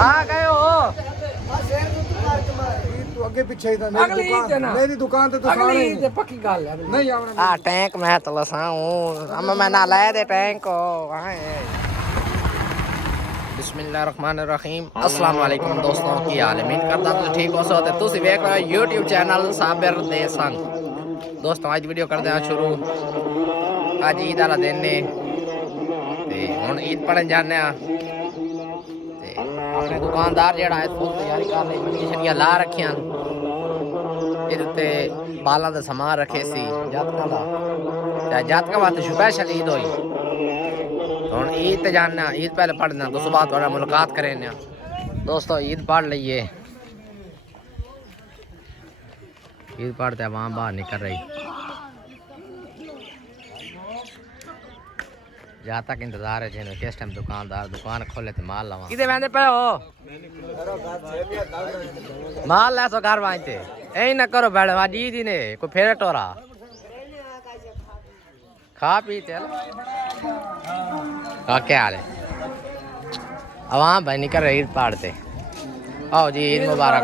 आ गए हो तू आगे पीछे ही था मेरी दुकान ते तो अगली ते पक्की गल है नहीं आवना आ टैंक मैं तो लसाऊं हम मैं ना ले दे टैंक को बिस्मिल्लाहिर्रहमानिर्रहीम अस्सलाम वालेकुम दोस्तों की हाल है उम्मीद करदा तुम ठीक हो सो ते तुसी देख रहे हो YouTube चैनल साबिर दे संग दोस्तों आज वीडियो करदे आ शुरू आज ईद वाला दिन ने ते हुन ईद पढ़न जाने आ ते अपने दुकानदार जेड़ा है फुल तैयारी कर ले मंडी ला रखियां इते बालां दा सामान रखे सी जातकां दा ते जातकां वास्ते स्पेशल ईद होई हुन ईद ते जाना ईद पहले पढ़ना तो सुबह थोड़ा मुलाकात करें दोस्तों ईद पढ़ लीजिए ईद पढ़ते आवाम बाहर निकल रही जहाँ तक इंतजार है जिन्हें किस टाइम दुकान खोले तो माल लवा किधर बंदे पे हो माल ले सो घर वांते ऐ ना करो बैठ वाजी दी ने कोई फेरे टोरा खा पी चल क्या हाल है आवाम भाई निकल रही ईद पढ़ते आओ जी ईद मुबारक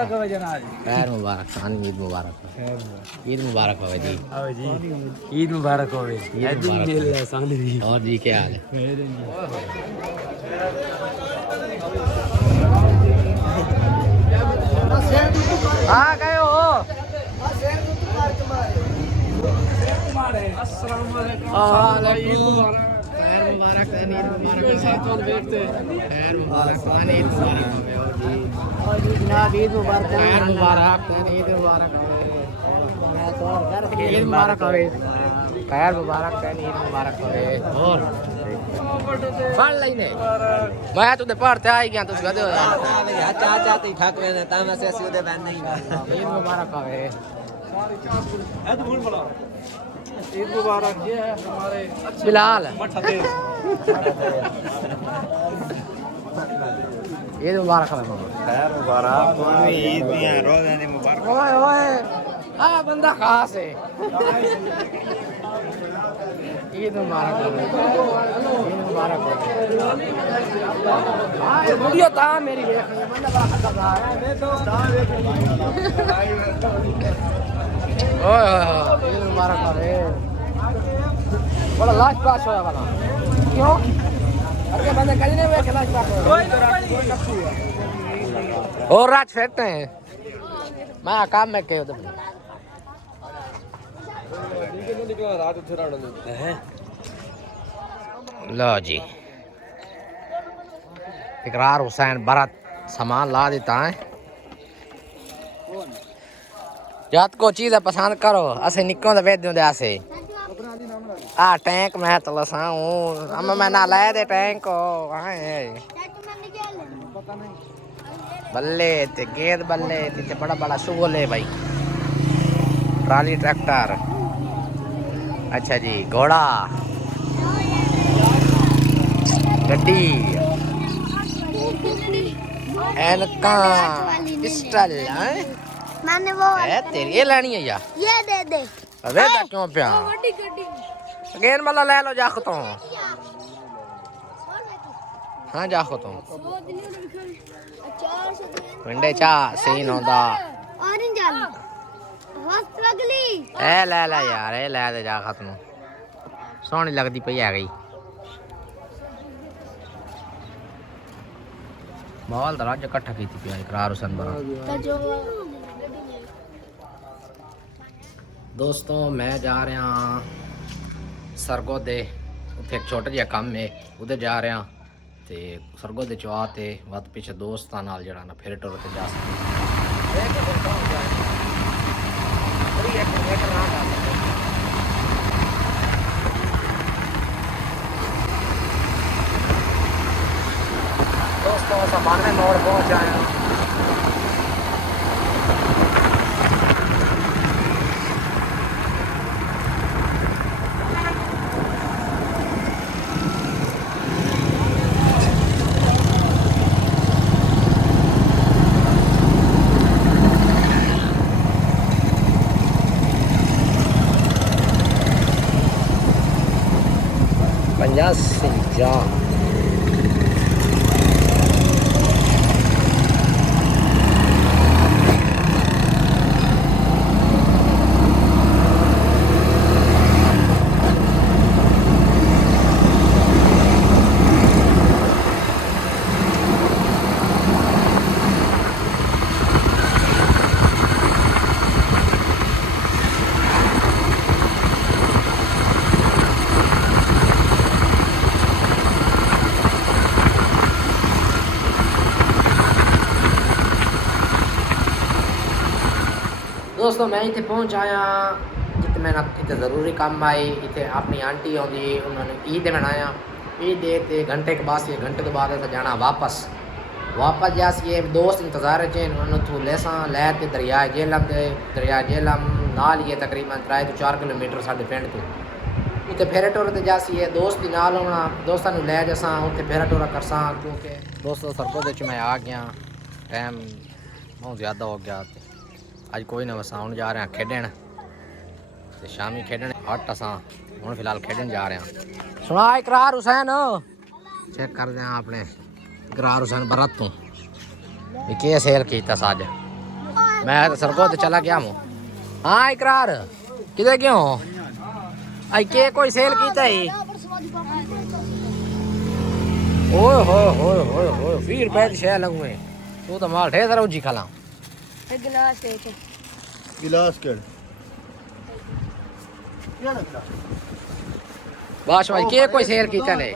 खैर मुबारक ईद मुबारक ईद मुबारक हो जी आओ जी ईद मुबारक हो और जी क्या हाल है आ गए हो अस्सलाम वालेकुम खैर मुबारक ईद मुबारक साथ देखते खैर मुबारक ईद मुबारक जनाब ईद मुबारक खैर मुबारक ईद मुबारक ईद मुबारक हो खैर मुबारक ईद मुबारक हो और पढ़ लेने मैं तो दे पढ़ते आई गया तुस गदे हो यार चाचा ते थक गए ता मैं से उदे बंद नहीं ईद मुबारक हो ईद मुबारक ये है हमारे बिलाल ईद मुबारक है खैर मुबारक तुम्हें ईद भी है रोज आने मुबारक ओए ओए आ बंदा खास है ईद मुबारक ईद मुबारक हां वीडियो ता मेरी देख बंदा बड़ा खतरनाक है मैं दोस्त आ ओए ईद मुबारक है बड़ा लास्ट पास होया वाला क्यों अरे बंदे कहीं नहीं हुए लास्ट पास और रात फेंकते हैं मैं काम में के उधर लो जी इकरार हुसैन भरत सामान ला देता है जात को चीज़ पसंद करो असे निको दे वेद दे आसे आ टैंक मैं तो लसाऊं हम मैं ना ले दे टैंक को बल्ले ते गेंद बल्ले ते बड़ा बड़ा सुगोल है भाई ट्राली ट्रैक्टर अच्छा जी घोड़ा गड्डी एनका पिस्टल मैंने वो तेरी ये लेनी है या ये दे दे अबे दा क्यों प्या गेंद वाला ले लो जाख तो हाँ जाख तो वंडे चा सीन होता ऑरेंज वाली मस्त लगली ए ले ले यार ए ले दे जा खत्म सोहनी लगदी पई आ गई माहौल दराज इकट्ठा कीती पई इकरार हुसैन बरा दोस्तों मैं जा रहा सरगोदे उत्थे एक छोटा जिहा काम है उधर जा रहा ते सरगोदे चो आते वत पीछे दोस्तां नाल जड़ा ना फिर टुर ते जा सकते दोस्तों सामान में मोड़ पहुंच आया पंजाब से जा दोस्तों मैं इतने पहुंच आया जितने मैं इतने ज़रूरी काम आई इतने अपनी आंटी आँदी उन्होंने ईद मनाया ईद देते घंटे के बाद घंटे के बाद जाना वापस जास ये दोस्त इंतज़ार च उन्होंने तू लेसा लैते दरिया जेलम नाल ये तकरीबन 3 to 4 किलोमीटर साढ़े पिंड तो उत्थे फेरा टोरा ते जासी है दोस्त ही नाल होना दोस्तां नूं लै जासां उत्थे फेरा टोरा करसां क्योंकि दोस्तों सरपंच च मैं आ गया टाइम बहुत ज़्यादा हो गया अज कोई ना वसा हुण जा रहे हैं खेडण ते शामी खेडण 8 असां हुण फिलहाल खेडण जा रहे हैं सुना इकरार हुसैन चेक कर दें आपने इकरार हुसैन बरत तू के सेल कीता अज मैं सरपंच चला गया हूँ हाँ इकरार किधर क्यों आई के कोई सेल कीता ही ओए होए होए होए होए 20 रुपए की शय लगूए तू तो माल ढेर सारा उजी खाला गिलास के बाश भाई के कोई सेल कीता ने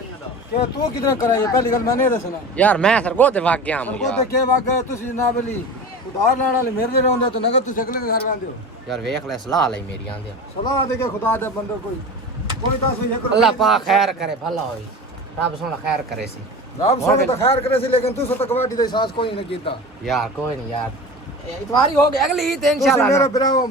क्या तू कितना कराई पहली गल मैंने दसना यार मैं सर को ते भाग गया हूं वो ते के वाग गए तुसी ना बली उधार लाने वाले मेरे दे रहंदे तो नगद तुसी अगले घर रहंदे हो यार देख ले सलाह ले मेरी आंदे सलाह दे के खुदा दे बंदो कोई तास एक अल्लाह पाक खैर करे भला होई रब सोना खैर करे सी रब सोने तो खैर करे सी लेकिन तू तो कवाटी दे साथ कोई नहीं कीता यार कोई नहीं यार इतवारी हो गया अगली ईद तुसी इंशाल्लाह मेरा बिराओ